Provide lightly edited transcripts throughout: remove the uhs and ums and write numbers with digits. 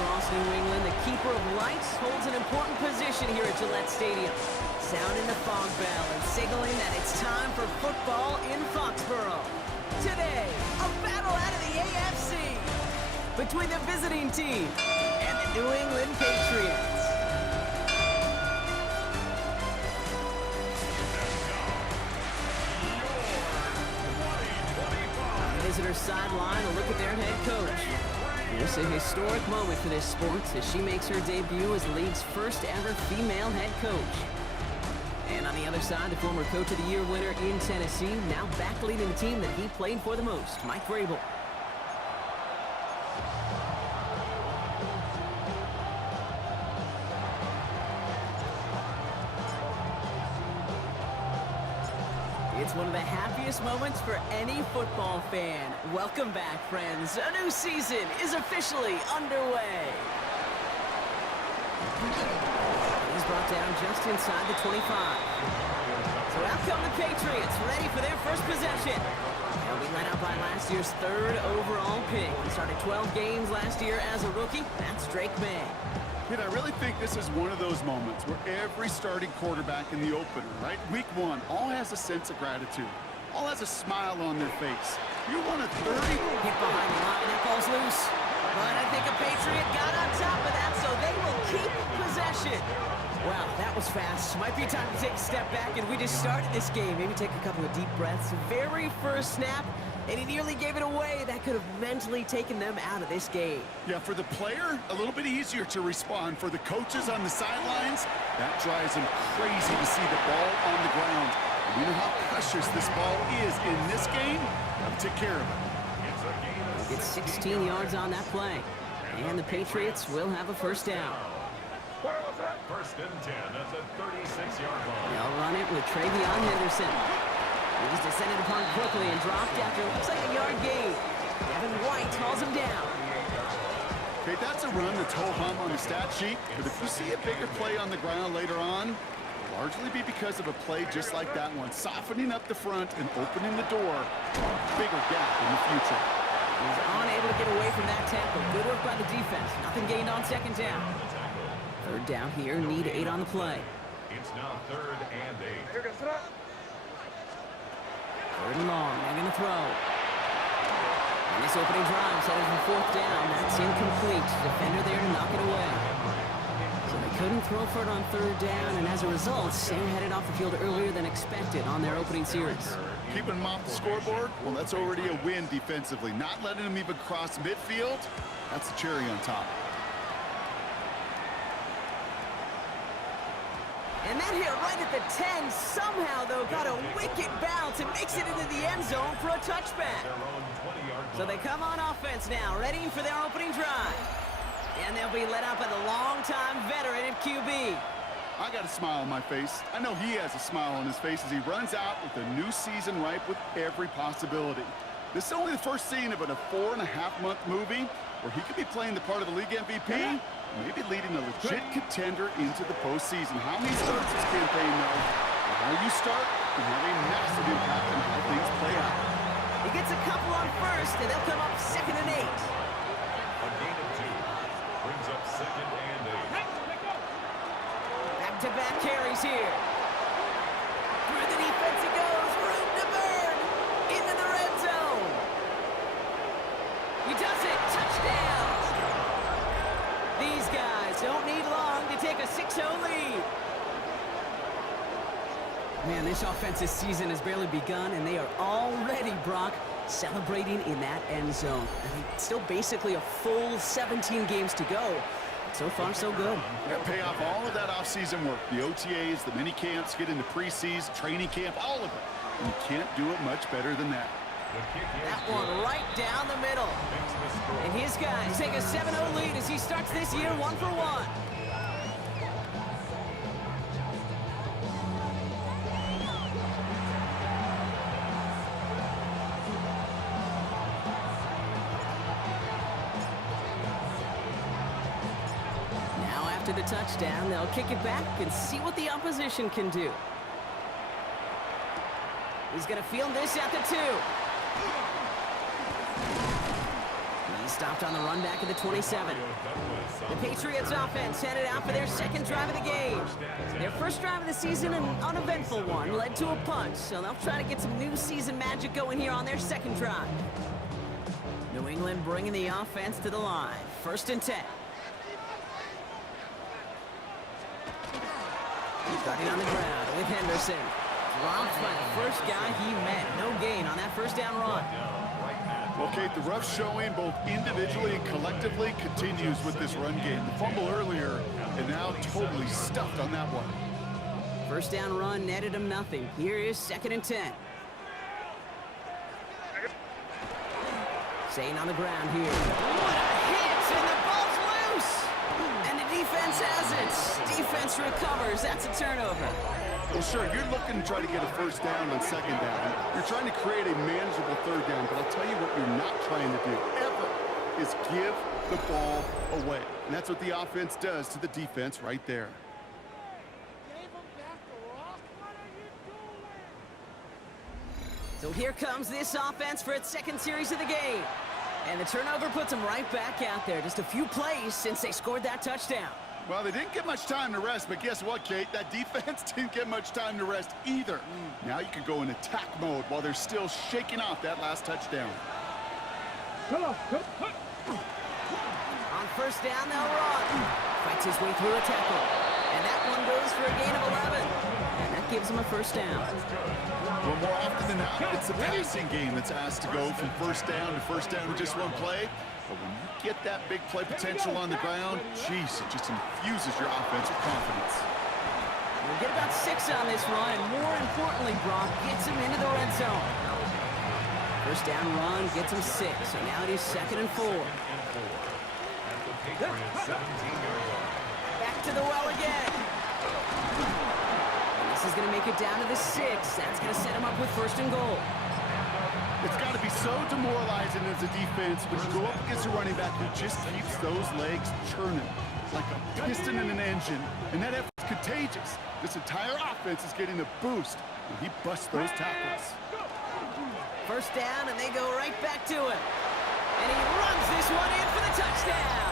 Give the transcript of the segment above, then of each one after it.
across New England, the keeper of lights holds an important position here at Gillette Stadium, sounding the fog bell and signaling that it's time for football in Foxborough. Today, a battle out of the AFC between the visiting team and the New England Patriots. On the visitor sideline, a look at their head coach. It's a historic moment for this sport as she makes her debut as the league's first ever female head coach. And on the other side, the former Coach of the Year winner in Tennessee, now back leading the team that he played for the most, Mike Vrabel. It's one of the happiest moments for any football fan. Welcome back, friends. A new season is officially underway. He's brought down just inside the 25. So out come the Patriots, ready for their first possession. They'll be led out by last year's third overall pick. He started 12 games last year as a rookie. That's Drake May. I really think this is one of those moments where every starting quarterback in the opener, right? Week one, all has a sense of gratitude. All has a smile on their face. You won a 30. Hit behind the line, that ball's loose. But I think a Patriot got on top of that, so they will keep possession. Wow, that was fast. Might be time to take a step back, and we just started this game. Maybe take a couple of deep breaths. Very first snap, and he nearly gave it away. That could have mentally taken them out of this game. Yeah, for the player, a little bit easier to respond. For the coaches on the sidelines, that drives them crazy to see the ball on the ground. And we know how precious this ball is in this game. I'll take care of it. It's 16 yards on that play. And the Patriots will have a first down. First and 10 at the 36-yard line. They'll run it with Travion Henderson. He's descended upon quickly and dropped after looks like a yard gain. Devin White hauls him down. Okay, that's a run that's ho-hum on the stat sheet. But if you see a bigger play on the ground later on, it'll largely be because of a play just like that one, softening up the front and opening the door to a bigger gap in the future. He's unable to get away from that tackle. Good work by the defense. Nothing gained on second down. Third down here, need 8 on the play. It's now 3rd and 8. Third and long, they're going to throw. And this opening drive headed for 4th down. That's incomplete. Defender there to knock it away. So they couldn't throw for it on 3rd down, and as a result, they're headed off the field earlier than expected on their opening series. Keeping them off the scoreboard, well, that's already a win defensively. Not letting them even cross midfield, that's the cherry on top. And that hit right at the 10 somehow, though, got a wicked bounce and makes it into the end zone for a touchback. So they come on offense now, ready for their opening drive. And they'll be led out by the longtime veteran at QB. I got a smile on my face. I know he has a smile on his face as he runs out with a new season ripe with every possibility. This is only the first scene of a 4.5-month movie where he could be playing the part of the league MVP, maybe leading a legit contender into the postseason. How he starts his campaign, though, and how you start can have a massive impact on how things play out. He gets a couple on first, and they'll come up 2nd and 8. A gain of 2 brings up 2nd and 8. Back-to-back carries here. Through the defense it goes. Room to burn. Into the red zone. He does it. Touchdown. These guys don't need long to take a 6-0 lead. Man, this offensive season has barely begun, and they are already, Brock, celebrating in that end zone. I mean, still basically a full 17 games to go. So far, so good. Pay off all of that off-season work. The OTAs, the mini camps, get into preseason, training camp, all of it. And you can't do it much better than that. That one right down the middle. And his guys take a 7-0 lead as he starts this year 1 for 1. After the touchdown, they'll kick it back and see what the opposition can do. He's going to field this at the 2. He stopped on the run back at the 27. The Patriots offense headed out for their second drive of the game. Their first drive of the season, an uneventful one, led to a punt, so they'll try to get some new season magic going here on their second drive. New England bringing the offense to the line. 1st and 10. Starting on the ground with Henderson. Dropped by the first guy he met. No gain on that first down run. Well, Kate, the rough showing both individually and collectively continues with this run game. The fumble earlier, and now totally stuffed on that one. First down run netted him nothing. Here is 2nd and 10. Staying on the ground here. What a hit! And the ball's loose! And the defense has it. Defense recovers. That's a turnover. Well, sure, you're looking to try to get a first down on second down. You're trying to create a manageable third down, but I'll tell you what you're not trying to do, ever, is give the ball away. And that's what the offense does to the defense right there. So here comes this offense for its second series of the game. And the turnover puts them right back out there. Just a few plays since they scored that touchdown. Well, they didn't get much time to rest, but guess what, Kate? That defense didn't get much time to rest either. Now you can go in attack mode while they're still shaking off that last touchdown. On first down, they'll run. Fights his way through a tackle. And that one goes for a gain of 11. And that gives him a first down. Well, more often than not, it's the passing game that's asked to go from first down to just one play. But when you get that big play potential on the ground, geez, it just infuses your offensive confidence. We'll get about 6 on this run, and more importantly, Brock gets him into the red zone. First down run gets him 6, so now it is 2nd and 4. Back to the well again. And this is going to make it down to the 6. That's going to set him up with 1st and goal. It's got to be so demoralizing as a defense when you go up against a running back who just keeps those legs churning like a piston in an engine, and that effort's contagious. This entire offense is getting a boost when he busts those tackles. First down, and they go right back to it. And he runs this one in for the touchdown.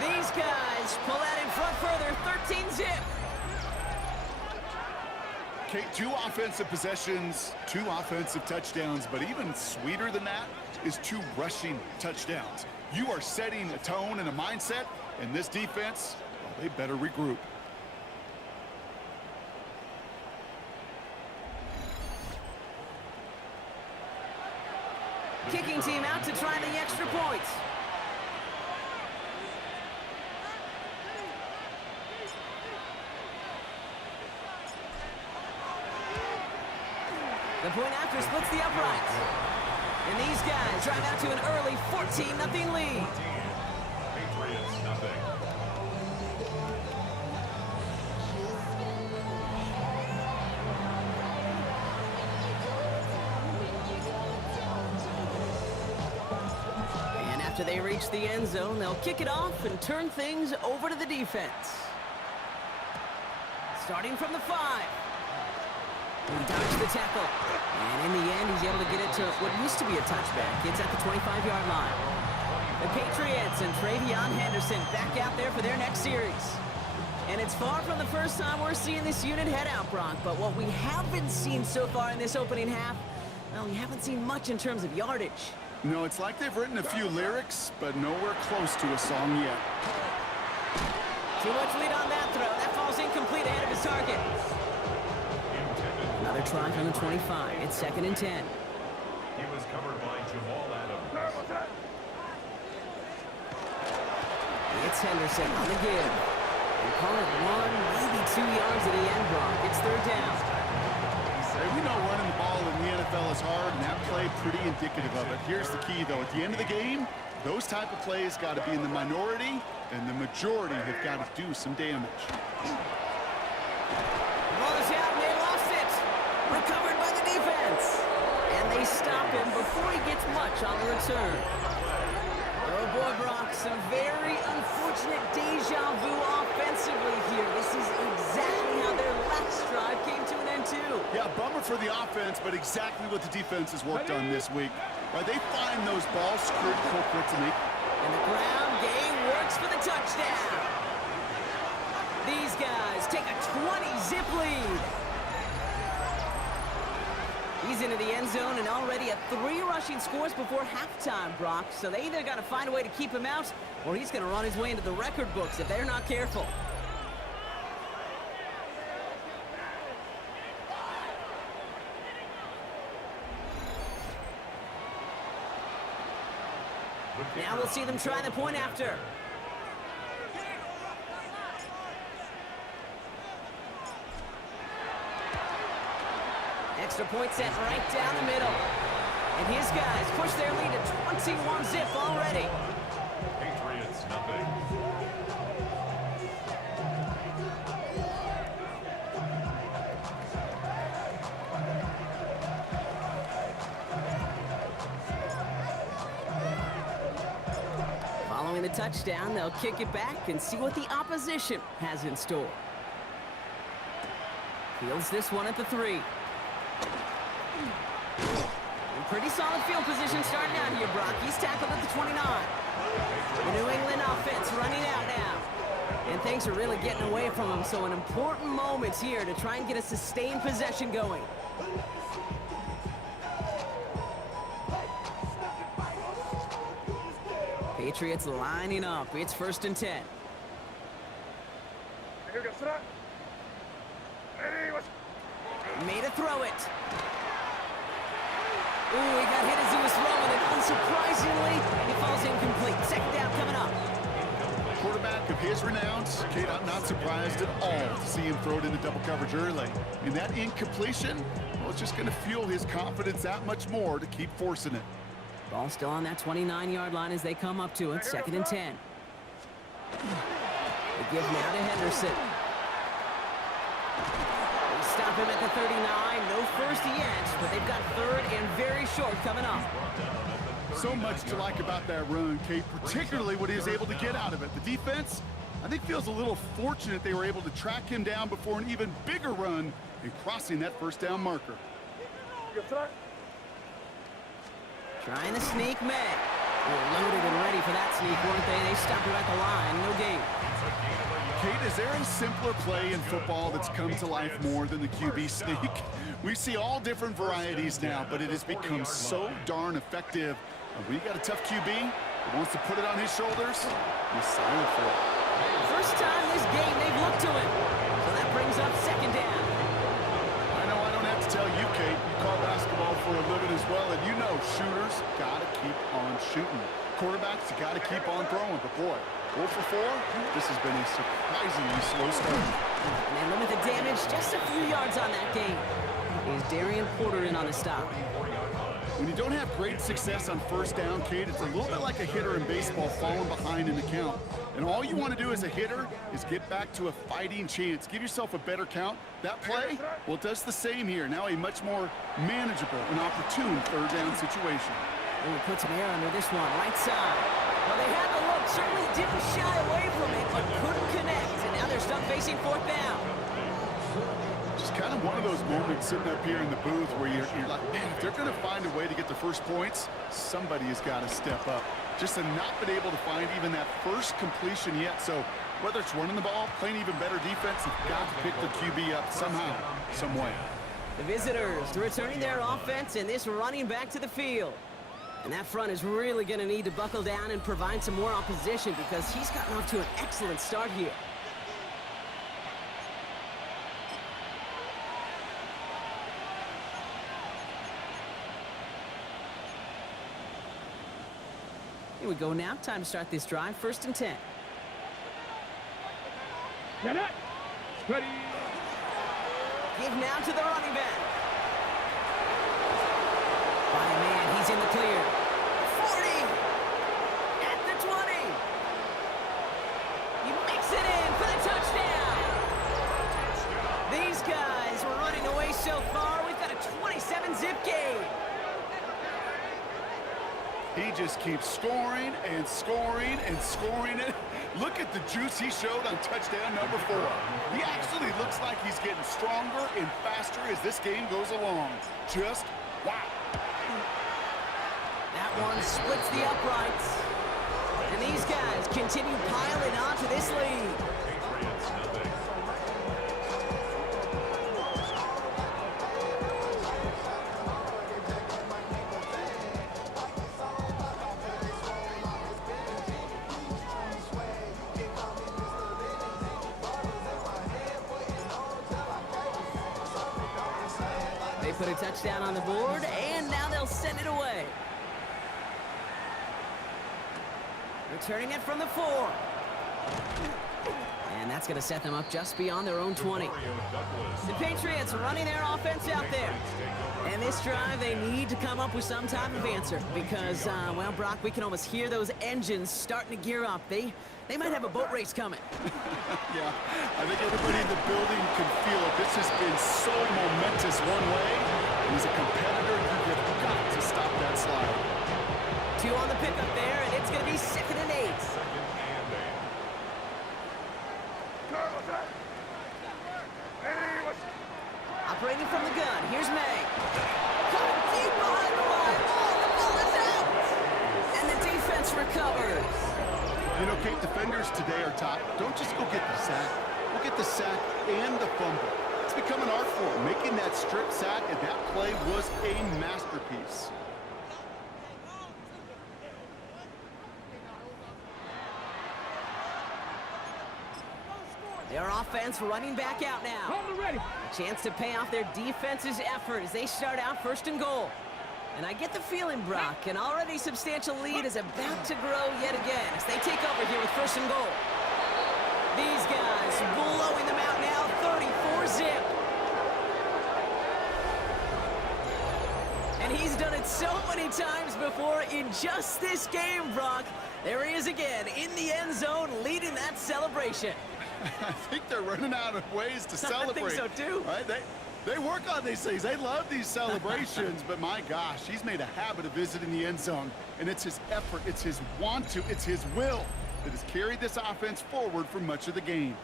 These guys pull that in front further, 13-zip. Okay, 2 offensive possessions, 2 offensive touchdowns, but even sweeter than that is 2 rushing touchdowns. You are setting a tone and a mindset, and this defense, well, they better regroup. Kicking team out to try the extra points. The point after splits the uprights. And these guys drive out to an early 14-0 lead. Patriots, nothing. And after they reach the end zone, they'll kick it off and turn things over to the defense. Starting from the 5. He dodged the tackle, and in the end, he's able to get it to what used to be a touchback. It's at the 25-yard line. The Patriots and Travion Henderson back out there for their next series. And it's far from the first time we're seeing this unit head out, Brock, but what we haven't seen so far in this opening half, well, we haven't seen much in terms of yardage. No, it's like they've written a few lyrics, but nowhere close to a song yet. Too much lead on that throw. That falls incomplete ahead of his target. Another try from the 25. It's 2nd and 10. He was covered by Jamal Adams. It's Henderson on the give. And call it 1, maybe 2 yards at the end, Brock. It's 3rd down. Hey, we know running the ball in the NFL is hard, and that play pretty indicative of it. Here's the key, though. At the end of the game, those type of plays got to be in the minority, and the majority have got to do some damage. Ball is out, and they lost it. Recovered by the defense. And they stop him before he gets much on the return. Oh, boy, Brock, some very unfortunate deja vu offensively here. This is exactly how their last drive came to an end, too. Yeah, bummer for the offense, but exactly what the defense has worked on this week. Right, they find those ball-secured culprits and they... And the ground game works for the touchdown. These guys take a 20-zip lead. He's into the end zone and already at 3 rushing scores before halftime, Brock. So they either got to find a way to keep him out, or he's going to run his way into the record books if they're not careful. Now we'll see them try the point after. Extra point set right down the middle. And his guys push their lead to 21-zip already. Patriots, nothing. Following the touchdown, they'll kick it back and see what the opposition has in store. Fields this one at the 3. Pretty solid field position starting out here, Brock. He's tackled at the 29. The New England offense running out now. And things are really getting away from him, so an important moment here to try and get a sustained possession going. Patriots lining up. It's 1st and 10. Made a throw it. Ooh, he got hit as he was throwing it. Unsurprisingly, it falls incomplete. 2nd down coming up. Quarterback of his renown, Kate, I'm not surprised at all to see him throw it into double coverage early. And that incompletion, well, it's just going to fuel his confidence that much more to keep forcing it. Ball still on that 29-yard line as they come up to it. 2nd and 10. They give now to Henderson. They stop him at the 39. No first yet, but they've got 3rd and very short coming up. So much to like about that run, Kate, particularly what he was able to get out of it. The defense, I think, feels a little fortunate they were able to track him down before an even bigger run in crossing that 1st down marker. Trying to sneak May. They were loaded and ready for that sneak, weren't they? They stopped him at the line. No gain. Kate, is there a simpler play in football that's come to life more than the QB sneak? We see all different varieties now, but it has become so darn effective. When you got a tough QB that wants to put it on his shoulders, he's silent for it. First time this game they've looked to him. So that brings up 2nd down. I know I don't have to tell you, Kate. You call basketball for a living as well, and you know shooters got to keep on shooting. Quarterbacks, you got to keep on throwing. But boy, 4 for 4, this has been a surprisingly slow start. And they limit the damage just a few yards on that game. Is Darian Porter in on the stop. When you don't have great success on 1st down, Kate, it's a little bit like a hitter in baseball falling behind in the count. And all you want to do as a hitter is get back to a fighting chance. Give yourself a better count. That play, well, it does the same here. Now a much more manageable and opportune 3rd down situation. Ooh, puts some air under this one, right side. Well, they had the look, certainly didn't shy away from it, but couldn't connect. And now they're stuck facing 4th down. Just kind of one of those moments sitting up here in the booth where you're like, man, if they're going to find a way to get the first points, somebody has got to step up. Just to not been able to find even that first completion yet. So whether it's running the ball, playing even better defense, you've got to pick the QB up somehow, some way. The visitors returning their offense and this running back to the field. And that front is really going to need to buckle down and provide some more opposition because he's gotten off to an excellent start here. Here we go now. Time to start this drive. 1st and 10. Ready. Give now to the running back. By man, he's in the clear. 40. At the 20. He makes it in for the touchdown. These guys were running away so far. We've got a 27-zip game. He just keeps scoring and scoring and scoring it. Look at the juice he showed on touchdown number 4. He actually looks like he's getting stronger and faster as this game goes along. Just wow. one splits the uprights. And these guys continue piling onto this lead. Patriots, nothing. They put a touchdown on the board, and now they'll send it away. Returning it from the 4. And that's going to set them up just beyond their own 20. The Patriots running their offense out there. And this drive, they need to come up with some type of answer because, well, Brock, we can almost hear those engines starting to gear up. They might have a boat race coming. Yeah, I think everybody in the building can feel it. This has been so momentous one way. And as a competitor, you've got to stop that slide. 2 on the pickup there, and it's going to be 2nd and 8. Operating from the gun, here's May. Caught deep behind the line. Oh, the ball is out! And the defense recovers. You know, Kate, defenders today are taught, don't just go get the sack. Go get the sack and the fumble. It's become an art form, making that strip sack, and that play was a masterpiece. Their offense running back out now. Hold it ready. A chance to pay off their defense's effort as they start out 1st and goal. And I get the feeling, Brock, an already substantial lead is about to grow yet again as they take over here with 1st and goal. These guys blowing them out now, 34-zip. And he's done it so many times before in just this game, Brock. There he is again in the end zone leading that celebration. I think they're running out of ways to celebrate. I think so, too. Right? They work on these things. They love these celebrations. But, my gosh, he's made a habit of visiting the end zone. And it's his effort, it's his want to, it's his will that has carried this offense forward for much of the game.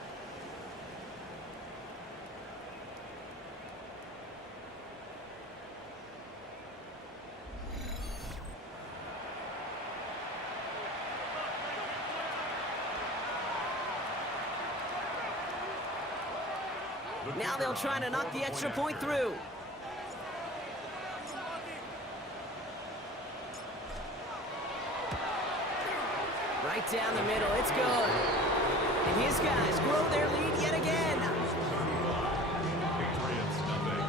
Now they'll try to knock the extra point through. Right down the middle, it's good. And his guys grow their lead yet again. Patriots, nothing.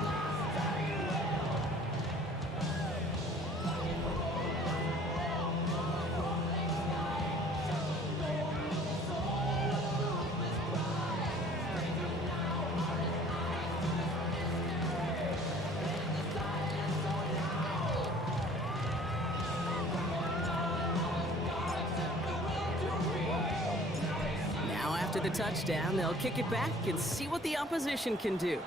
After the touchdown, they'll kick it back and see what the opposition can do.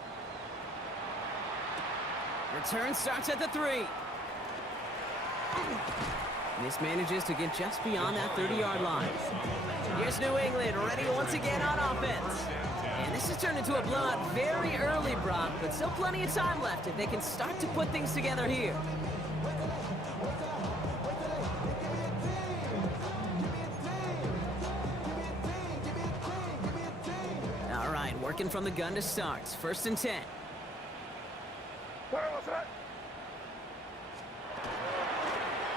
Return starts at the 3. This manages to get just beyond that 30-yard line. Here's New England ready once again on offense. And this has turned into a blowout very early, Brock, but still plenty of time left if they can start to put things together here. Working from the gun to start. 1st and 10.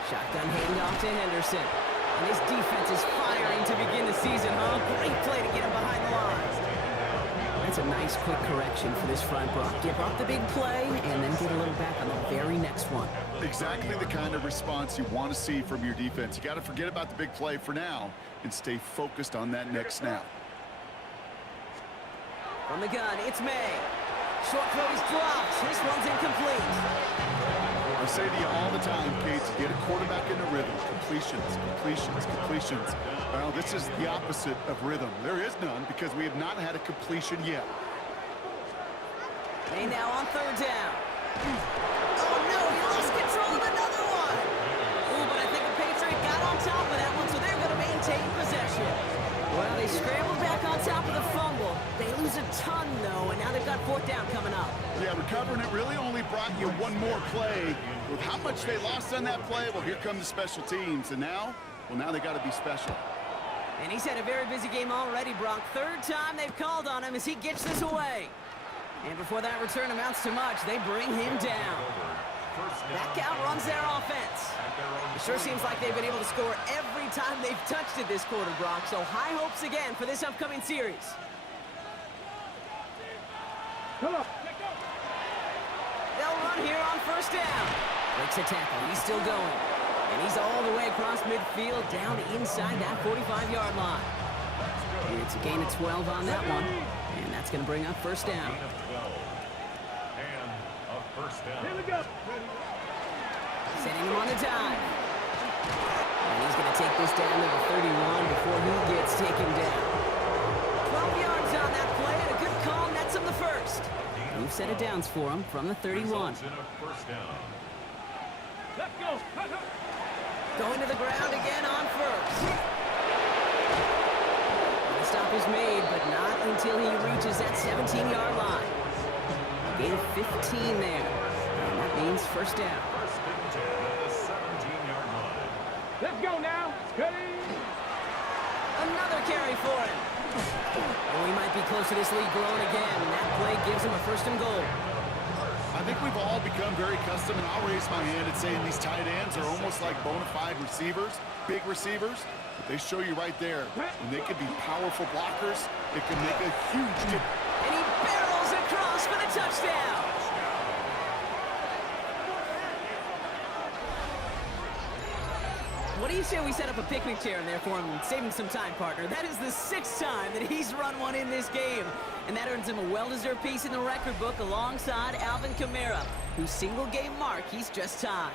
Shotgun handoff to Henderson. And his defense is firing to begin the season, huh? Great play to get him behind the line. That's a nice quick correction for this front, Brock. Give up the big play and then get a little back on the very next one. Exactly the kind of response you want to see from your defense. You got to forget about the big play for now and stay focused on that next snap. From the gun, it's May. Short throw is dropped. This one's incomplete. I say to you all the time, Kate, to get a quarterback in the rhythm. Completions, completions, completions. Well, this is the opposite of rhythm. There is none because we have not had a completion yet. May now on 3rd down. Oh, no, he lost control of another one. Ooh, but I think the Patriots got on top of that one, so they're going to maintain possession. Well, they scrambled back on top of the fumble. They lose a ton, though, and now they've got fourth down coming up. Yeah, recovering it really only brought you one more play. With how much they lost on that play, well, here come the special teams. And now, well, now they got to be special. And he's had a very busy game already, Brock. Third time they've called on him as he gets this away. And before that return amounts to much, they bring him down. That outruns their offense. It sure seems like they've been able to score every time they've touched it this quarter, Brock. So high hopes again for this upcoming series. Come on. They'll run here on first down. Breaks a tackle. He's still going. And he's all the way across midfield, down inside that 45-yard line. And it's a gain of 12 on that one. And that's going to bring up first down. And a first down. Here we go. Setting him on the dive. And he's going to take this down to the 31 before he gets taken down. 12 yards on that play, and a good call nets him the first. Move set of downs for him from the 31. In a first down. Let's go. Going to the ground again on first. The stop is made, but not until he reaches that 17-yard line. Gain of 15 there. And that means first down. First and 10 at the 17-yard line. Let's go now. Steady. Another carry for him. Oh, he might be close to this lead growing again. And that play gives him a first and goal. I think we've all become very accustomed, and I'll raise my hand at saying these tight ends are almost like bona fide receivers, big receivers. But they show you right there, when they can be powerful blockers, it can make a huge difference. And he barrels across for the touchdown. What do you say we set up a picnic chair in there for him and save him some time, partner? That is the 6th time that he's run one in this game. And that earns him a well-deserved piece in the record book alongside Alvin Kamara, whose single-game mark he's just tied.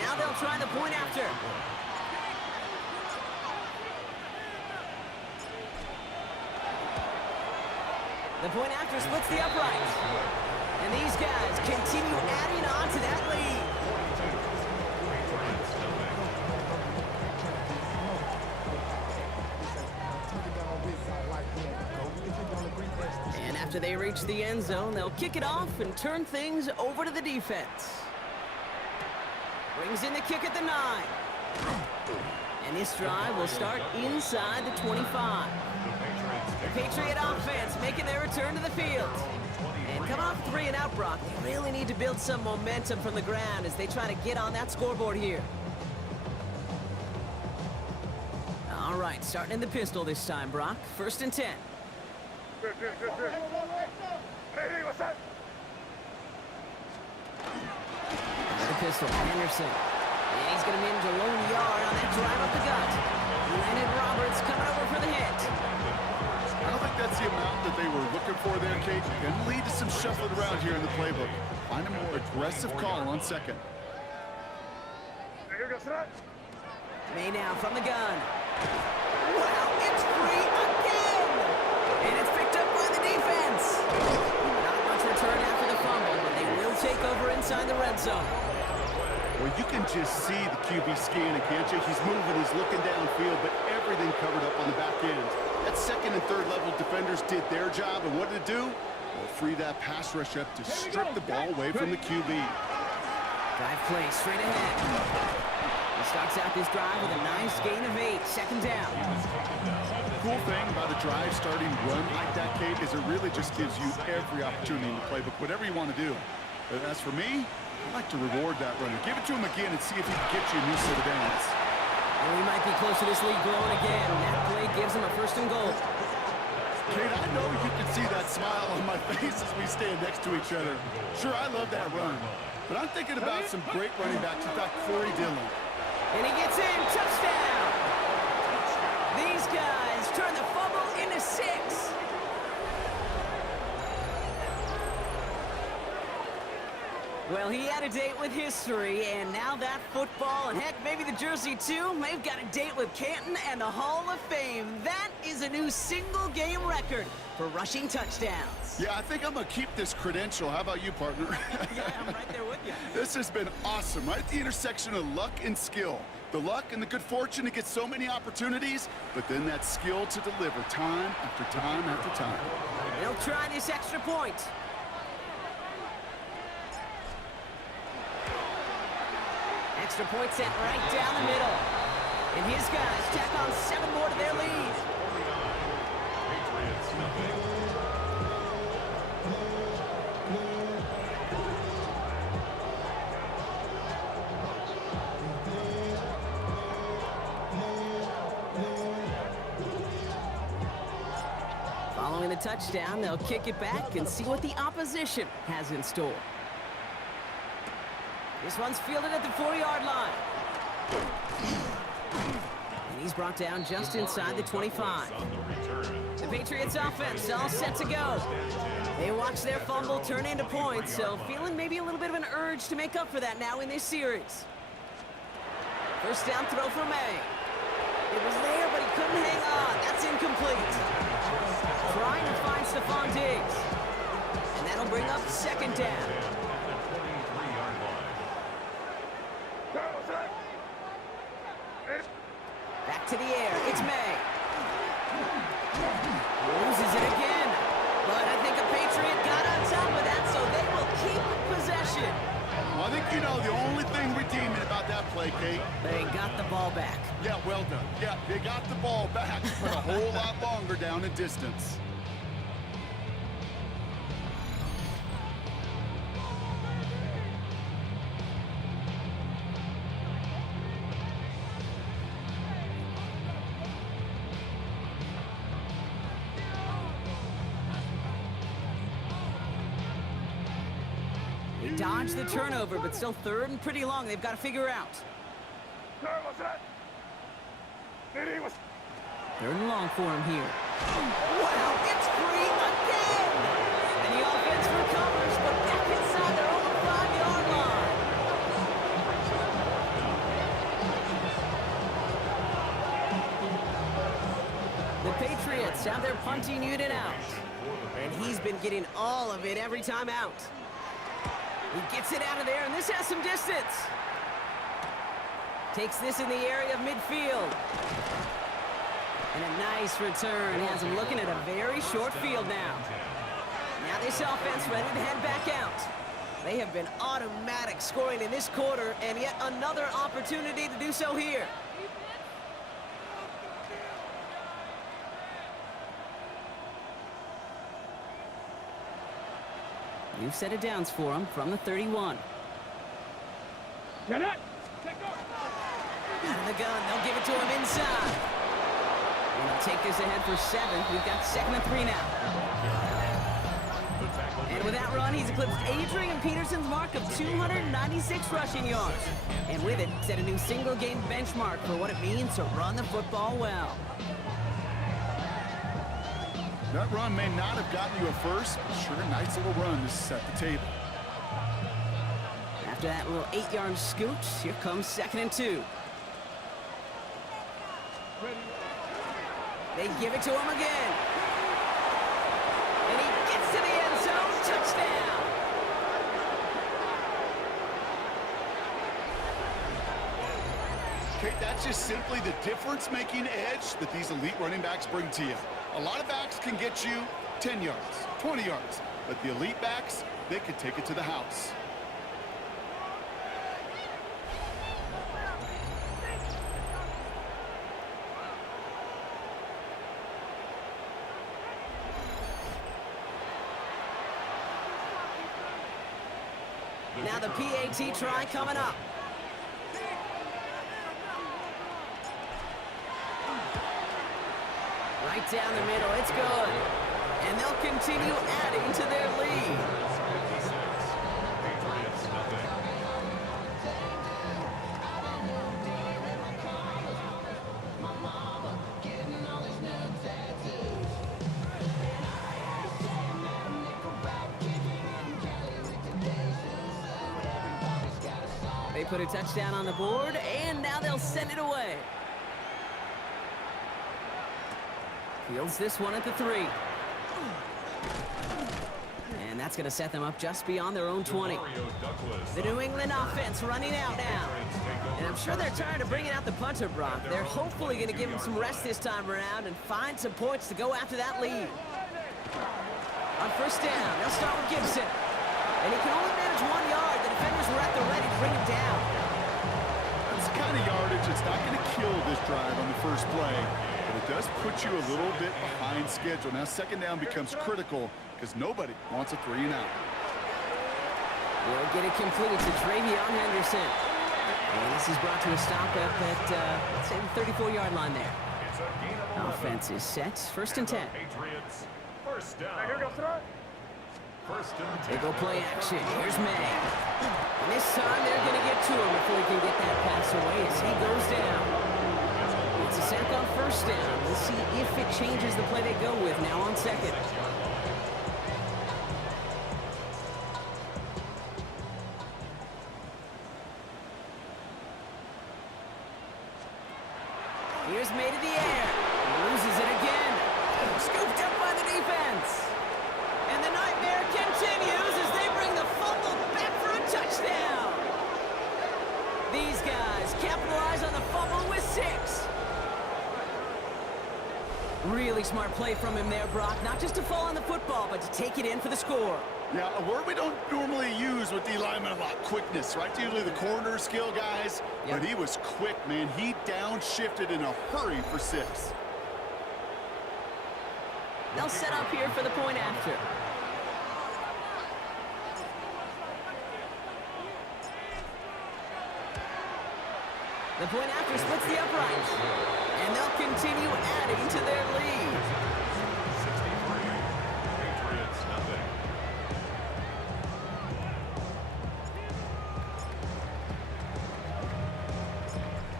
Now they'll try the point after. The point after splits the uprights. And these guys continue adding on to that lead. And after they reach the end zone, they'll kick it off and turn things over to the defense. Brings in the kick at the 9. And this drive will start inside the 25. The Patriot offense making their return to the field. And coming off 3 and out, Brock, they really need to build some momentum from the ground as they try to get on that scoreboard here. All right, starting in the pistol this time, Brock. First and 10. Hey, what's up? The pistol, Anderson. And he's going to manage a lone yard on that drive up the gut. Landon Roberts coming over for the hit. I don't think that's the amount that they were looking for there, Kate. Going to lead to some shuffling around here in the playbook. Find a more aggressive call on second. May now from the gun. Wow, it's free again! And it's picked up by the defense. Not much return after the fumble, but they will take over inside the red zone. Well, you can just see the QB scanning, can't you? He's moving, he's looking downfield, but everything covered up on the back end. That second and third level defenders did their job, and what did it do? Well, free that pass rush up to strip the ball away from the QB. Drive play straight ahead. He starts out this drive with a nice gain of 8, second down. Cool thing about a drive starting run like that, Kate, is it really just gives you every opportunity in the playbook, whatever you want to do. But as for me, I'd like to reward that runner. Give it to him again and see if he can get you a new set of downs. And we might be close to this lead growing again. That play gives him a first and goal. Kate, I know you can see that smile on my face as we stand next to each other. Sure, I love that run. But I'm thinking about some great running backs. In fact, Corey Dillon. And he gets in. Touchdown! These guys turn the fumble into 6. Well, he had a date with history, and now that football, and heck, maybe the jersey too, they've got a date with Canton and the Hall of Fame. That is a new single-game record for rushing touchdowns. Yeah, I think I'm going to keep this credential. How about you, partner? Yeah, I'm right there with you. This has been awesome, right at the intersection of luck and skill. The luck and the good fortune to get so many opportunities, but then that skill to deliver time after time after time. They'll try this extra point. Extra point sent right down the middle. And his guys tack on 7 more to their lead. Patriots nothing. Following the touchdown, they'll kick it back and see what the opposition has in store. This one's fielded at the 4-yard line. And he's brought down just inside the 25. The Patriots offense all set to go. They watch their fumble turn into points, so feeling maybe a little bit of an urge to make up for that now in this series. First down throw for May. It was there, but he couldn't hang on. That's incomplete. Trying to find Stephon Diggs. And that'll bring up second down. Back to the air. It's May. Loses it again. But I think a Patriot got on top of that, so they will keep possession. Well, I think you know the only thing redeeming about that play, Kate. They got the ball back. Yeah, well done. Yeah, they got the ball back, but a whole lot longer down in distance. They dodged the turnover, but still third and pretty long. They've got to figure out. Third and long for him here. Wow, it's free again! And the offense recovers, but back inside their own 5-yard line. The Patriots have their punting unit out. And he's been getting all of it every time out. He gets it out of there, and this has some distance. Takes this in the area of midfield. And a nice return has him looking at a very short field now. Now this offense ready to head back out. They have been automatic scoring in this quarter, and yet another opportunity to do so here. New set of downs for him from the 31. Get it! Take off! Out of the gun, they'll give it to him inside. And they'll take this ahead for 7. We've got 2nd and 3 now. And with that run, he's eclipsed Adrian Peterson's mark of 296 rushing yards. And with it, set a new single-game benchmark for what it means to run the football well. That run may not have gotten you a first, but sure, nice little run to set the table. After that little 8-yard scoot, here comes 2nd and 2. They give it to him again. And he gets to the end zone. Touchdown! Kate, that's just simply the difference-making edge that these elite running backs bring to you. A lot of backs can get you 10 yards, 20 yards, but the elite backs, they can take it to the house. Now the PAT try coming up. Right down the middle, it's good. And they'll continue adding to their lead. Patriots nothing. put a touchdown on the board, and now they'll send it away. Fields this one at the 3. And that's going to set them up just beyond their own 20. The New England offense running out now. And I'm sure they're tired of bringing out the punter, Brock. They're hopefully going to give him some rest this time around and find some points to go after that lead. On first down, they'll start with Gibson. And he can only manage 1 yard. The defenders were at the ready to bring him down. That's the kind of yardage that's not going to kill this drive on the first play. But it does put you a little bit behind schedule. Now second down becomes critical because nobody wants a 3-and-out. We'll get it completed to Travion Henderson. And this is brought to a stop up at, let's say, the 34-yard line there. Offense is set. First and 10. Patriots, first down. First and 10. They go play action. Here's May. And this time they're going to get to him before he can get that pass away as he goes down. It's a sack on first down. We'll see if it changes the play they go with now on second. Here's May to the air. Loses it again. Scooped up by the defense. And the nightmare continues as they bring the fumble back for a touchdown. These guys capitalize on the fumble with 6. Really smart play from him there, Brock. Not just to fall on the football, but to take it in for the score. Yeah, a word we don't normally use with the lineman a lot, quickness, right? Usually the corner skill guys, but he was quick, man. He downshifted in a hurry for 6. They'll set up here for the point after. The point after splits the uprights. And they'll continue adding to their lead. 63. Patriots, nothing.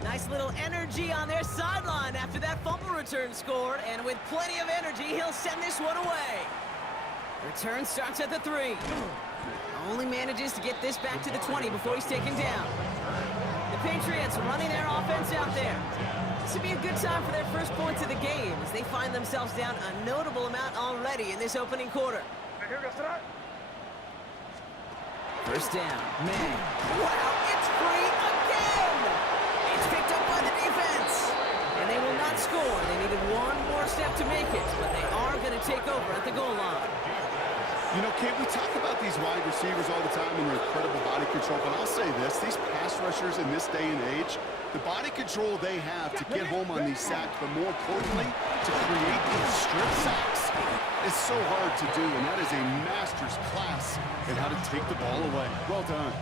Nice little energy on their sideline after that fumble return scored. And with plenty of energy, he'll send this one away. Return starts at the 3. Only manages to get this back to the 20 before he's taken down. The Patriots running their offense out there. This would be a good time for their first points of the game as they find themselves down a notable amount already in this opening quarter. First down, May. Wow, it's free again! It's picked up by the defense. And they will not score. They needed one more step to make it, but they are going to take over at the goal line. You know, Kate, we talk about these wide receivers all the time and their incredible body control, but I'll say this, these pass rushers in this day and age, the body control they have to get home on these sacks, but more importantly, to create these strip sacks is so hard to do, and that is a master's class in how to take the ball away. Well done.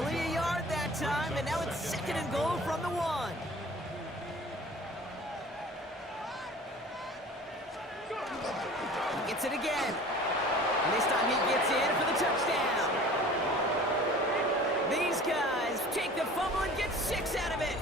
Only a yard that time, and now it's second and goal from the 1. He gets it again. And this time he gets in for the touchdown. These guys take the fumble and get 6 out of it.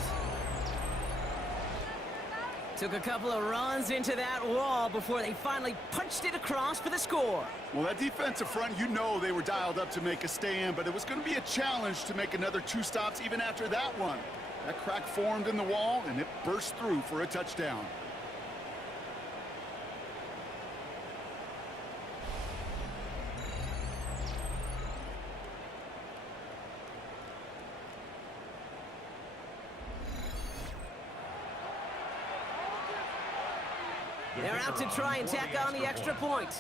Took a couple of runs into that wall before they finally punched it across for the score. Well, that defensive front, you know they were dialed up to make a stand, but it was going to be a challenge to make another 2 stops even after that one. That crack formed in the wall, and it burst through for a touchdown. They're out to try and tack on the extra point.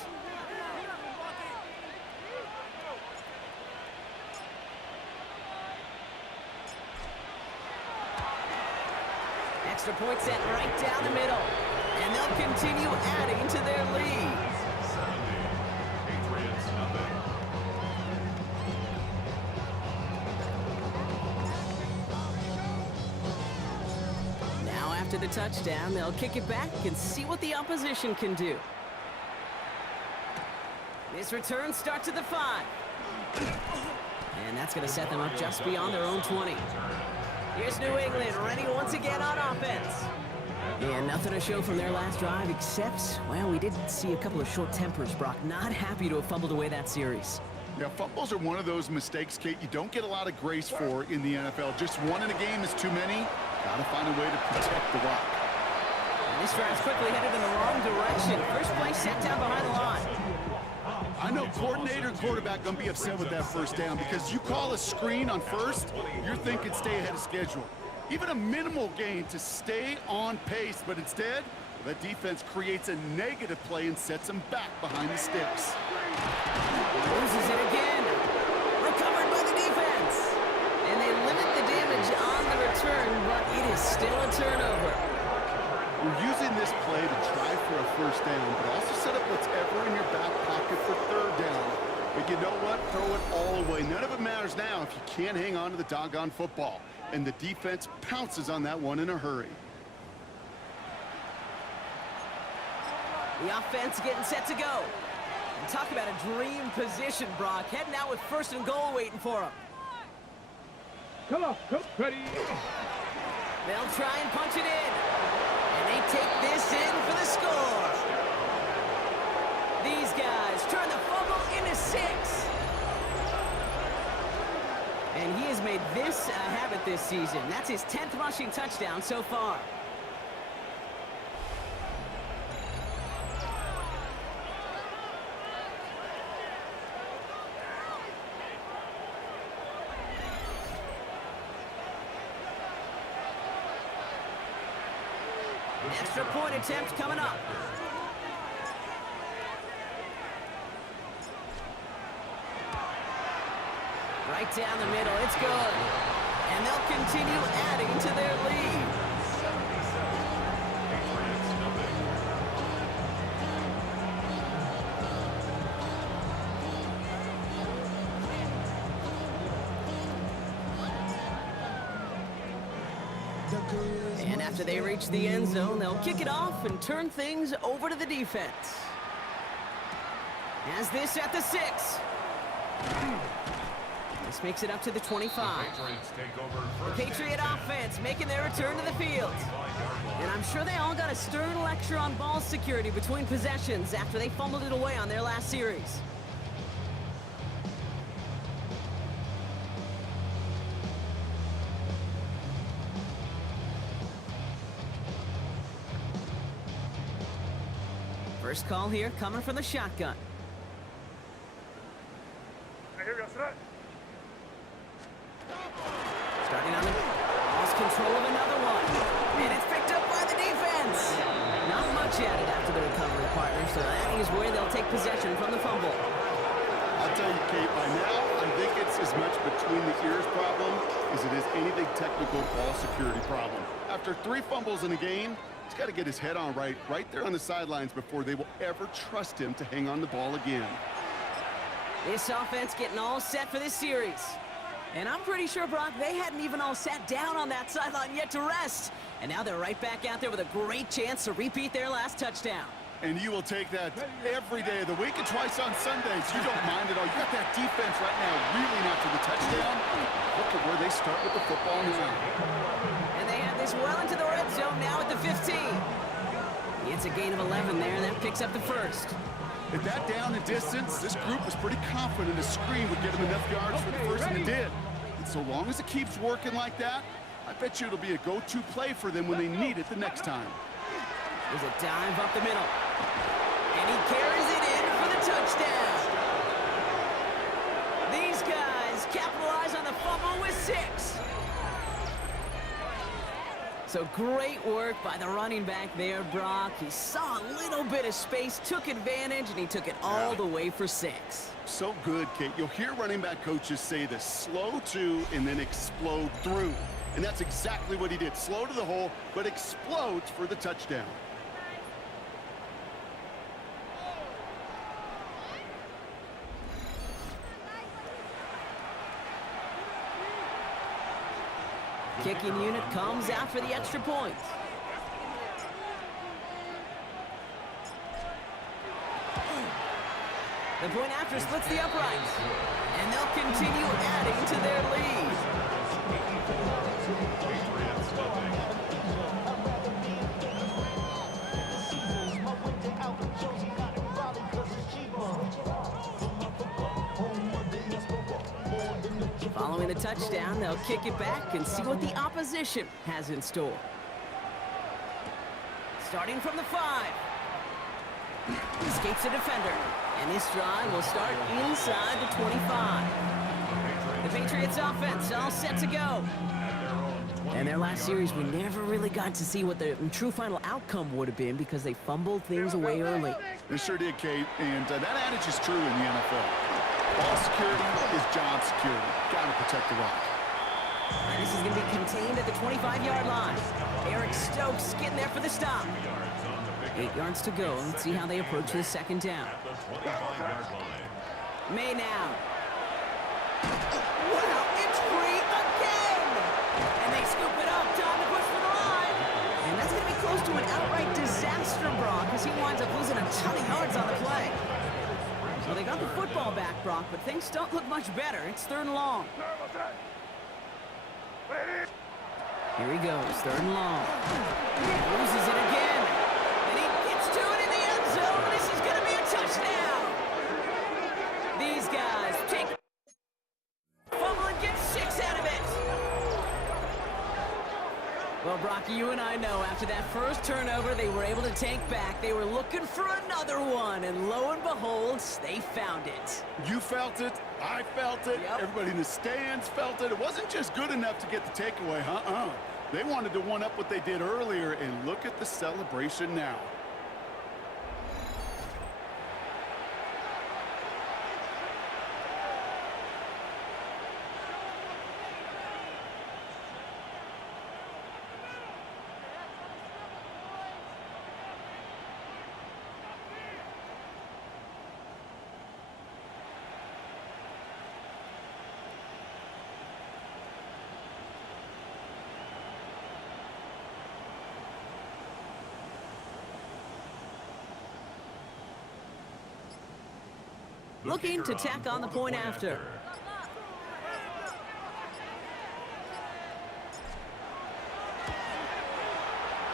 Extra point set right down the middle. And they'll continue adding to their lead. 70. Patriots, nothing. Now after the touchdown, they'll kick it back and see what the opposition can do. This return starts at the 5. And that's going to set them up just beyond their own 20. Here's New England ready once again on offense. And nothing to show from their last drive except, well, we did see a couple of short tempers, Brock. Not happy to have fumbled away that series. Yeah, fumbles are one of those mistakes, Kate, you don't get a lot of grace for in the NFL. Just one in a game is too many. Got to find a way to protect the rock. And this drive's quickly headed in the wrong direction. First play set down behind the line. I know coordinator and quarterback going to be upset with that first down because you call a screen on first, you're thinking stay ahead of schedule. Even a minimal gain to stay on pace, but instead, that defense creates a negative play and sets them back behind the sticks. Loses it again. Recovered by the defense. And they limit the damage on the return, but it is still a turnover. We're using this play to try for a first down, but also set up whatever in your back pocket for third down. But you know what? Throw it all away. None of it matters now if you can't hang on to the doggone football. And the defense pounces on that one in a hurry. The offense getting set to go. And talk about a dream position, Brock. Heading out with first and goal waiting for him. Come on, come ready. They'll try and punch it in. And they take this in for the score. These guys turn the fumble into 6. And he has made this a habit this season. That's his 10th rushing touchdown so far. Extra point attempt coming up. Right down the middle, it's good. And they'll continue adding to their lead. And after they reach the end zone, they'll kick it off and turn things over to the defense. As this at the 6. This makes it up to the 25. The Patriot offense making their return to the field. And I'm sure they all got a stern lecture on ball security between possessions after they fumbled it away on their last series. First call here coming from the shotgun. Starting on the lost control of another one. And it's picked up by the defense. Not much added after the recovery, partner, so that is where they'll take possession from the fumble. I'll tell you, Kate, by now, I think it's as much between the ears problem as it is anything technical ball security problem. After 3 fumbles in a game, he's got to get his head on right there on the sidelines before they will ever trust him to hang on the ball again. This offense getting all set for this series. And I'm pretty sure, Brock, they hadn't even all sat down on that sideline yet to rest. And now they're right back out there with a great chance to repeat their last touchdown. And you will take that every day of the week and twice on Sundays. You don't mind at all. You got that defense right now reeling after the touchdown. Look at where they start with the football now. And they have this well into the red zone now at the 15. It's a gain of 11 there, and that picks up the first. At that down and distance, this group was pretty confident a screen would get them enough yards for the first, and it did. And so long as it keeps working like that, I bet you it'll be a go-to play for them when they need it the next time. There's a dive up the middle. And he carries it in for the touchdown. These guys capitalize on the fumble with 6. So great work by the running back there, Brock. He saw a little bit of space, took advantage, and he took it all the way for 6. So good, Kate. You'll hear running back coaches say this: slow to and then explode through. And that's exactly what he did. Slow to the hole, but explodes for the touchdown. Kicking unit comes out for the extra point. The point after splits the uprights. And they'll continue adding to their lead. Following the touchdown, they'll kick it back and see what the opposition has in store. Starting from the 5. Escapes a defender. And this drive will start inside the 25. The Patriots offense all set to go. In their last series, we never really got to see what the true final outcome would have been because they fumbled things away early. They sure did, Kate, and that adage is true in the NFL. Ball security is job security. Got to protect the rock. And this is going to be contained at the 25-yard line. Eric Stokes getting there for the stop. 8 yards to go. Let's see how they approach this second down. May now. Wow, it's free again! And they scoop it up. Time to push for the line. And that's going to be close to an outright disaster, Brock, as he winds up losing a ton of yards on the play. Well, they got the football back, Brock, but things don't look much better. It's 3rd and long. Here he goes, 3rd and long. Loses it again. And he gets to it in the end zone. This is going to be a touchdown. These guys take fumble and get 6 out of it. Well, Brock, you and I know after that first turnover they were able to take back. They were looking for another one, and lo and behold, they found it. You felt it. I felt it. Yep. Everybody in the stands felt it. It wasn't just good enough to get the takeaway, They wanted to one-up what they did earlier, and look at the celebration now. Looking to tack on the point after.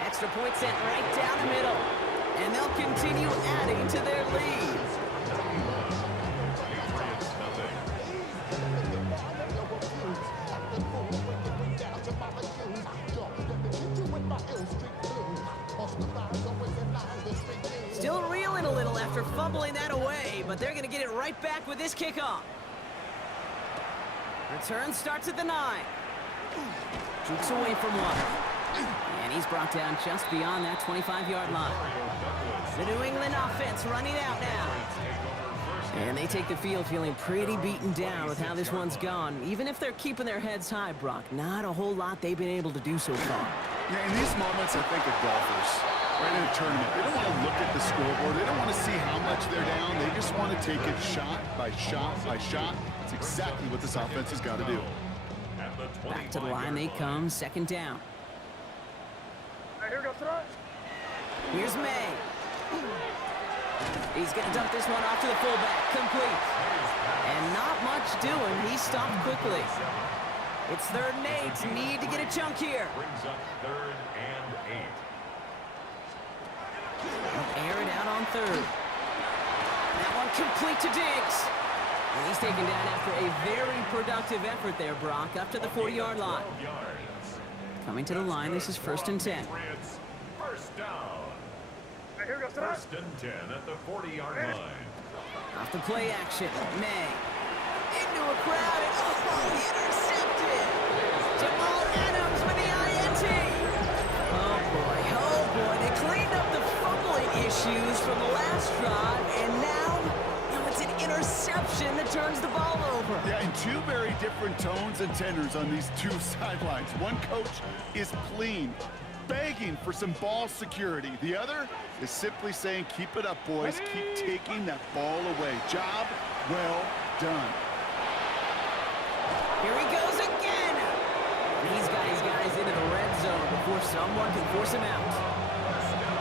Extra point sent right down the middle. And they'll continue adding to their lead. Still reeling a little after fumbling that away, but they're going to get it right back with this kickoff. Return starts at the 9. Jukes away from one. And he's brought down just beyond that 25-yard line. The New England offense running out now. And they take the field feeling pretty beaten down with how this one's gone. Even if they're keeping their heads high, Brock, not a whole lot they've been able to do so far. Yeah, in these moments, I think of golfers. Right in a tournament, they don't want to look at the scoreboard. They don't want to see how much they're down. They just want to take it shot by shot by shot. It's exactly what this offense has got to do. Back to the line they come, second down. Here's May. He's going to dump this one off to the fullback. Complete. And not much doing. He stopped quickly. It's 3rd and 8. Need to get a chunk here. Brings up 3rd and 8. They'll air it out on 3rd. That one complete to Diggs. And he's taken down after a very productive effort there, Brock, up to the 40-yard line. Coming to the line, this is 1st and 10. First down. 1st and 10 at the 40-yard line. Off the play action, May. Into a crowd, and intercepted! Jamal Adams with the INT! Oh boy, they cleaned up the fumbling issues from the last drive, and now it's an interception that turns the ball over. Yeah, and 2 very different tones and tenors on these 2 sidelines. One coach is pleading, begging for some ball security. The other is simply saying, keep it up, boys. Keep taking that ball away. Job well done. Here he goes again. He's got his guys into the red zone before someone can force him out.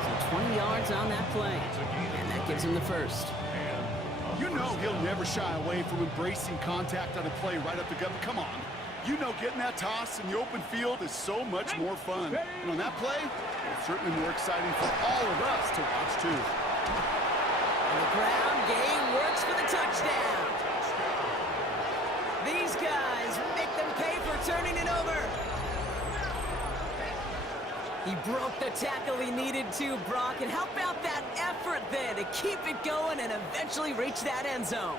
So 20 yards on that play, and that gives him the first. You know he'll never shy away from embracing contact on a play right up the gut. Come on. You know getting that toss in the open field is so much more fun. And on that play, it's certainly more exciting for all of us to watch, too. And the ground game works for the touchdown. These guys make them pay for turning it over. He broke the tackle he needed to, Brock, and how about that effort then to keep it going and eventually reach that end zone?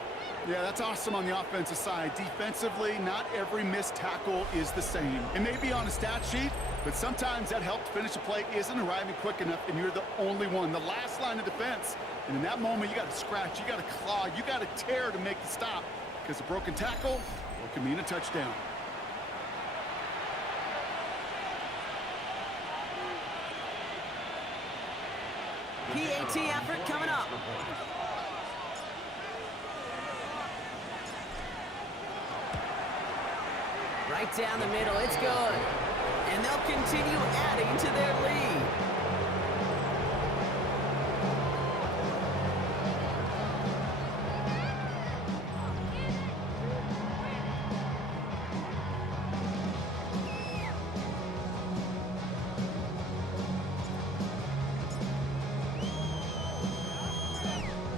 Yeah, that's awesome on the offensive side. Defensively, not every missed tackle is the same. It may be on a stat sheet, but sometimes that help to finish a play isn't arriving quick enough, and you're the only one, the last line of defense. And in that moment, you got to scratch, you got to claw, you got to tear to make the stop, because a broken tackle, well, it can mean a touchdown. PAT effort coming up. Right down the middle, it's good. And they'll continue adding to their lead.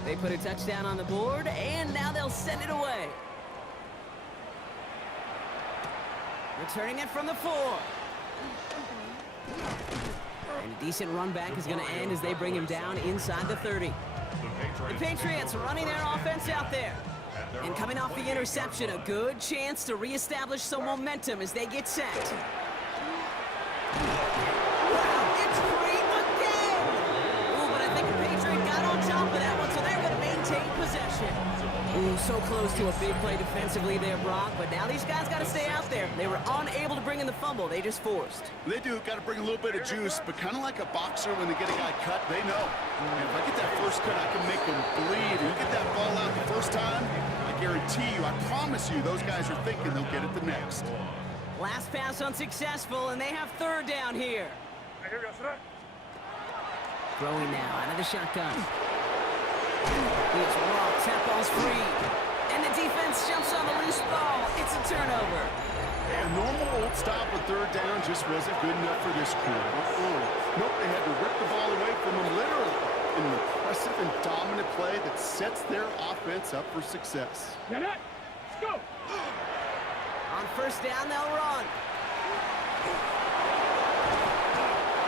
They put a touchdown on the board, and now they'll send it away. Returning it from the 4. And a decent run back is going to end as they bring him down inside the 30. The Patriots running their offense out there. And coming off the interception, a good chance to reestablish some momentum as they get set. Wow, it's free again! Ooh, but I think the Patriots got on top of that one, so they're going to maintain possession. Ooh, so close to a big play defensively there, Brock, but now these guys got to stay out there. They were unable to bring in the fumble. They just forced. They do, got to bring a little bit of juice, but kind of like a boxer when they get a guy cut, they know. And if I get that first cut, I can make him bleed. And you get that ball out the first time, I guarantee you, I promise you, those guys are thinking they'll get it the next. Last pass unsuccessful, and they have third down here. Throwing now out of the shotgun. It's Rock, that ball's free. And the defense jumps on the loose ball. It's a turnover. A normal old stop with third down just wasn't good enough for this crew. Nope, they had to rip the ball away from them literally. An impressive and dominant play that sets their offense up for success. Let's go. On first down, they'll run.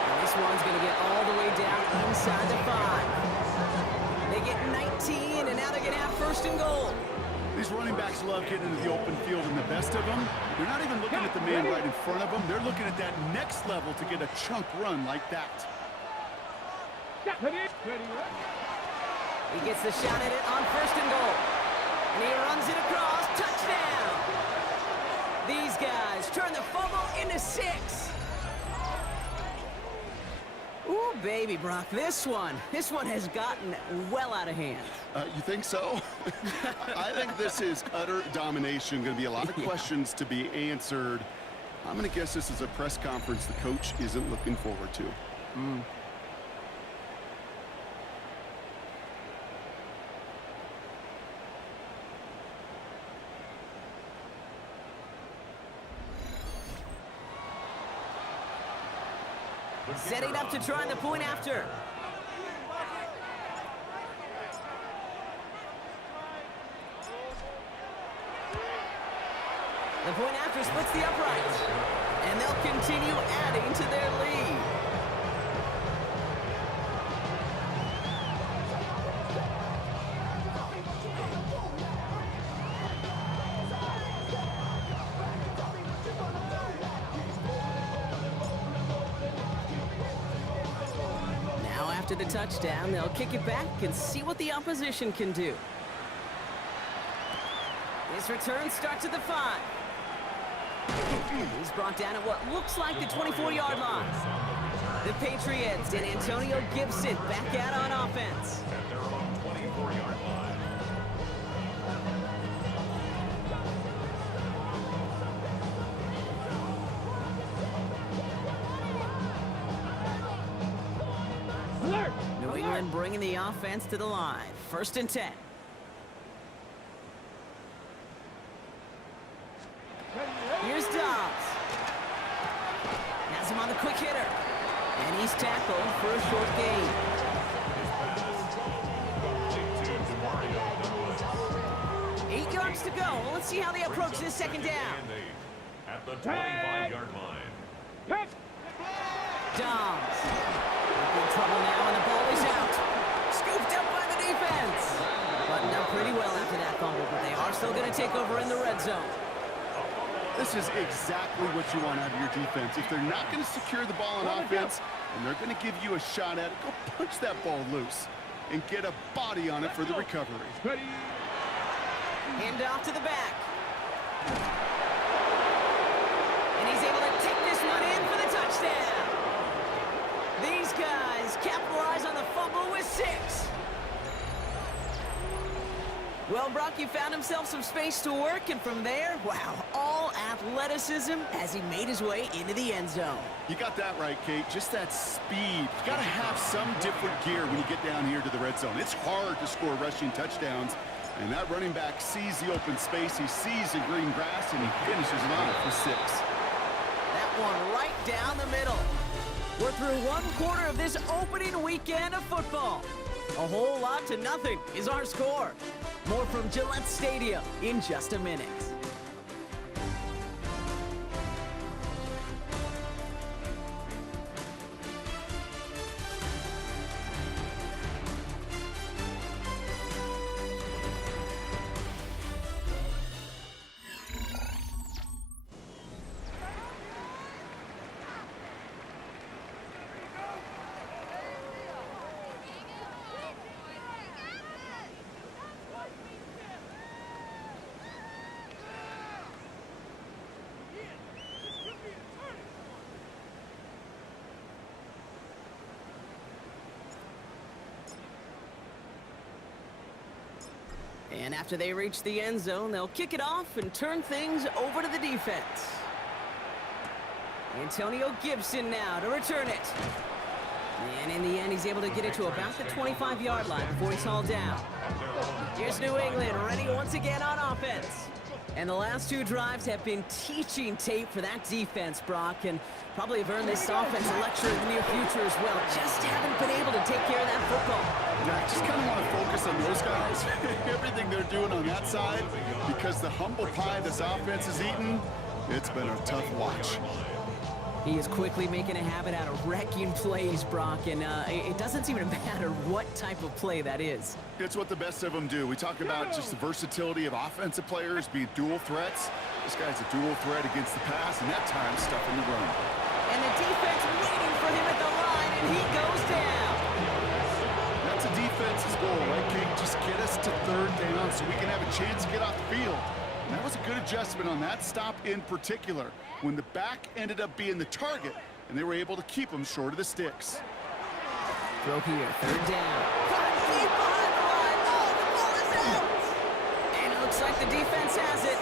And this one's going to get all the way down inside the 5. They get 19, and now they're going to have first and goal. These running backs love getting into the open field, and the best of them, they're not even looking at the man right in front of them. They're looking at that next level to get a chunk run like that. He gets the shot at it on first and goal. And he runs it across. Touchdown! These guys turn the fumble into 6. Ooh, baby, Brock, this one has gotten well out of hand. You think so? I think this is utter domination. Going to be a lot of questions to be answered. I'm going to guess this is a press conference the coach isn't looking forward to. Setting up to try the point after. The point after splits the uprights. And they'll continue adding to their lead. After the touchdown, they'll kick it back and see what the opposition can do. This return starts at the 5. He's brought down at what looks like the 24-yard line. The Patriots and Antonio Gibson back out on offense. At their own 24-yard line. New England bringing the offense to the line. First and 10. Here's Dobbs. Has him on the quick hitter. And he's tackled for a short gain. 8 yards to go. Well, let's see how they approach this second down. At the 25-yard line. Pick. Doms. In trouble now, and the ball is out. Scooped up by the defense. Buttoned up pretty well after that fumble, but they are still going to take over in the red zone. This is exactly what you want out of your defense. If they're not going to secure the ball on offense, and they're going to give you a shot at it, go punch that ball loose and get a body on it for the recovery. Ready. Hand off to the back. And he's able to take this one in for the touchdown. These guys capitalize on the fumble with 6. Well, Brock, he found himself some space to work, and from there, wow, all athleticism as he made his way into the end zone. You got that right, Kate. Just that speed. You got to have some different gear when you get down here to the red zone. It's hard to score rushing touchdowns, and that running back sees the open space, he sees the green grass, and he finishes it on for 6. That one right down the middle. We're through one quarter of this opening weekend of football. A whole lot to nothing is our score. More from Gillette Stadium in just a minute. And after they reach the end zone, they'll kick it off and turn things over to the defense. Antonio Gibson now to return it. And in the end, he's able to get it to about the 25-yard line before he's hauled down. Here's New England ready once again on offense. And the last 2 drives have been teaching tape for that defense, Brock, and probably have earned this offense a lecture in the near future as well. Just haven't been able to take care of that football. Yeah, I just kind of want to focus on those guys, everything they're doing on that side, because the humble pie this offense has eaten, it's been a tough watch. He is quickly making a habit out of wrecking plays, Brock, and it doesn't seem to matter what type of play that is. It's what the best of them do. We talk about just the versatility of offensive players being dual threats. This guy's a dual threat against the pass, and that time stuffing the run. And the defense waiting for him at the line, and he goes down. That's a defense's goal, right, Kate? Just get us to 3rd down so we can have a chance to get off the field. And that was a good adjustment on that stop in particular, when the back ended up being the target, and they were able to keep him short of the sticks. Throw here, 3rd down. Caught deep behind the line. Oh, the ball is out! And it looks like the defense has it.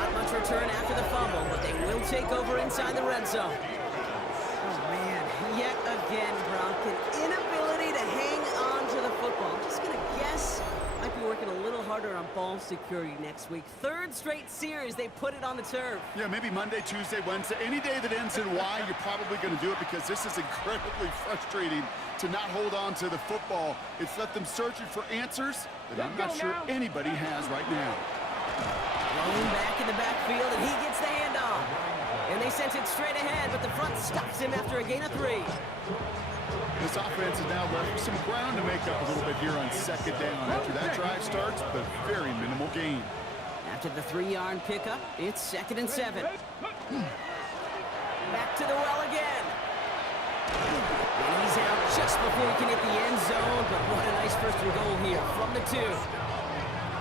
Not much return after the fumble, but they will take over inside the red zone. Oh, man. Yet again, Brock, an inability to hang on to the football. I'm just going to guess might be working a little harder on ball security next week. 3rd straight series, they put it on the turf. Yeah, maybe Monday, Tuesday, Wednesday. Any day that ends in Y, you're probably going to do it because this is incredibly frustrating to not hold on to the football. It's left them searching for answers that I'm not sure anybody has right now. Rolling back in the backfield, and he gets the handoff. And they sent it straight ahead, but the front stops him after a gain of 3. This offense is now left with some ground to make up a little bit here on 2nd down. After that drive starts, but very minimal gain. After the 3-yard pickup, it's 2nd and 7. Back to the well again. And he's out just before he can hit the end zone, but what a nice 1st and goal here from the 2.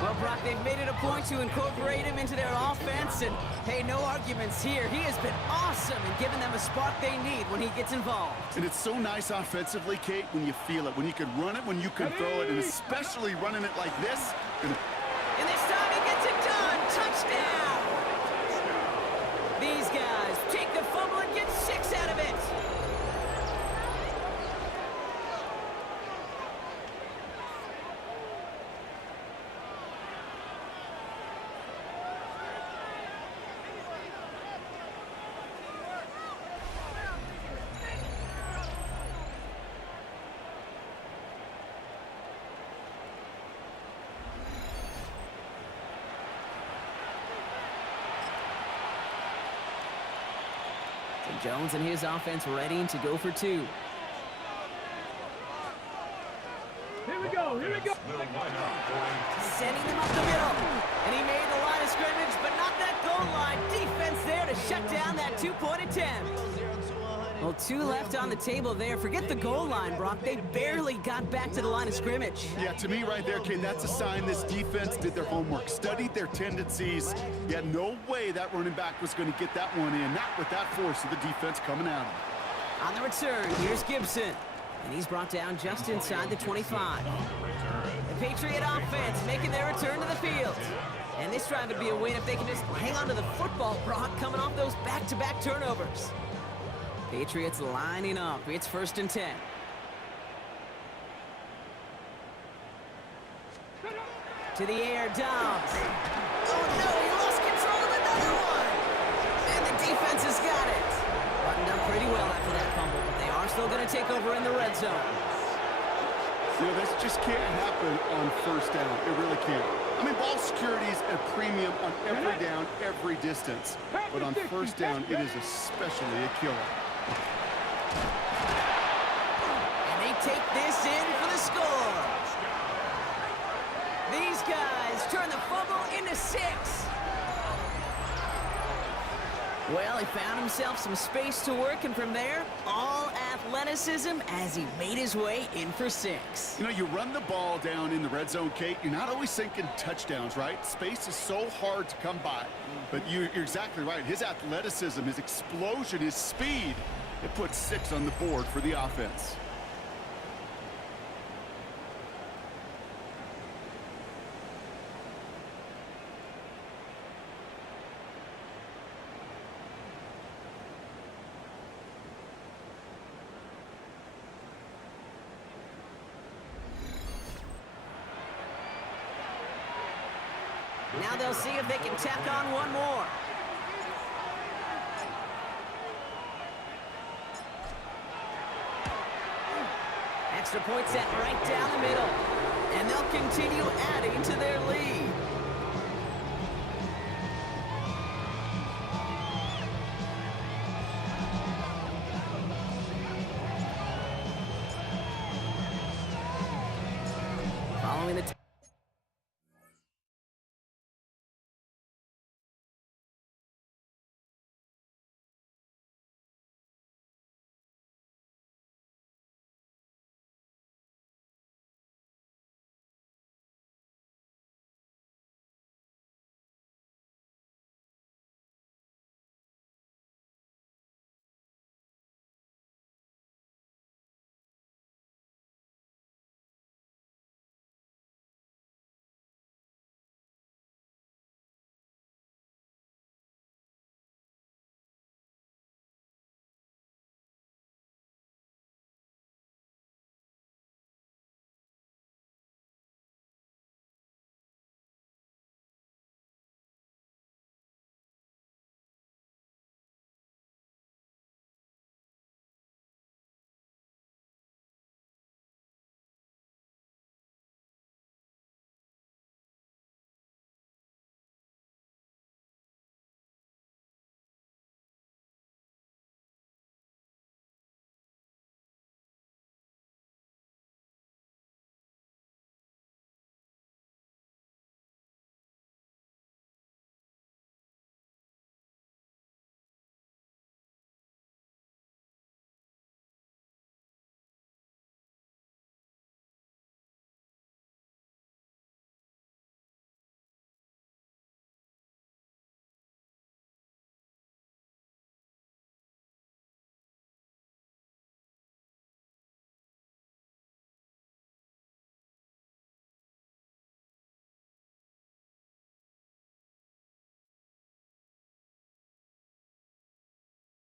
Well, Brock, they've made it a point to incorporate him into their offense, and hey, no arguments here. He has been awesome in giving them a spark they need when he gets involved. And it's so nice offensively, Kate, when you feel it, when you can run it, when you can throw it, and especially running it like this. And this time he gets it done. Touchdown! These guys take the fumble and get 6 out of it. Jones and his offense ready to go for two. Here we go, here we go. Sending them up the middle. And he made the line of scrimmage, but not that goal line. Defense there to shut down that two-point attempt. Well, 2 left on the table there. Forget the goal line, Brock. They barely got back to the line of scrimmage. Yeah, to me right there, Kane, that's a sign this defense did their homework, studied their tendencies. Yeah, no way that running back was going to get that one in, not with that force of the defense coming at him. On the return, here's Gibson. And he's brought down just inside the 25. The Patriot offense making their return to the field. And this drive would be a win if they can just hang on to the football, Brock, coming off those back-to-back turnovers. Patriots lining up. It's 1st and 10. To the air, Dobbs. Oh, no, he lost control of another one. And the defense has got it. Buttoned up pretty well after that fumble, but they are still going to take over in the red zone. You know, this just can't happen on 1st down. It really can't. I mean, ball security is a premium on every down, every distance. But on 1st down, it is especially a killer. And they take this in for the score. These guys turn the fumble into 6. Well, he found himself some space to work, and from there, all athleticism as he made his way in for 6. You know, you run the ball down in the red zone, Kate, you're not always thinking touchdowns, right? Space is so hard to come by. But you're exactly right. His athleticism, his explosion, his speed, it puts 6 on the board for the offense. Now they'll see if they can tack on one more. Extra point set right down the middle. And they'll continue at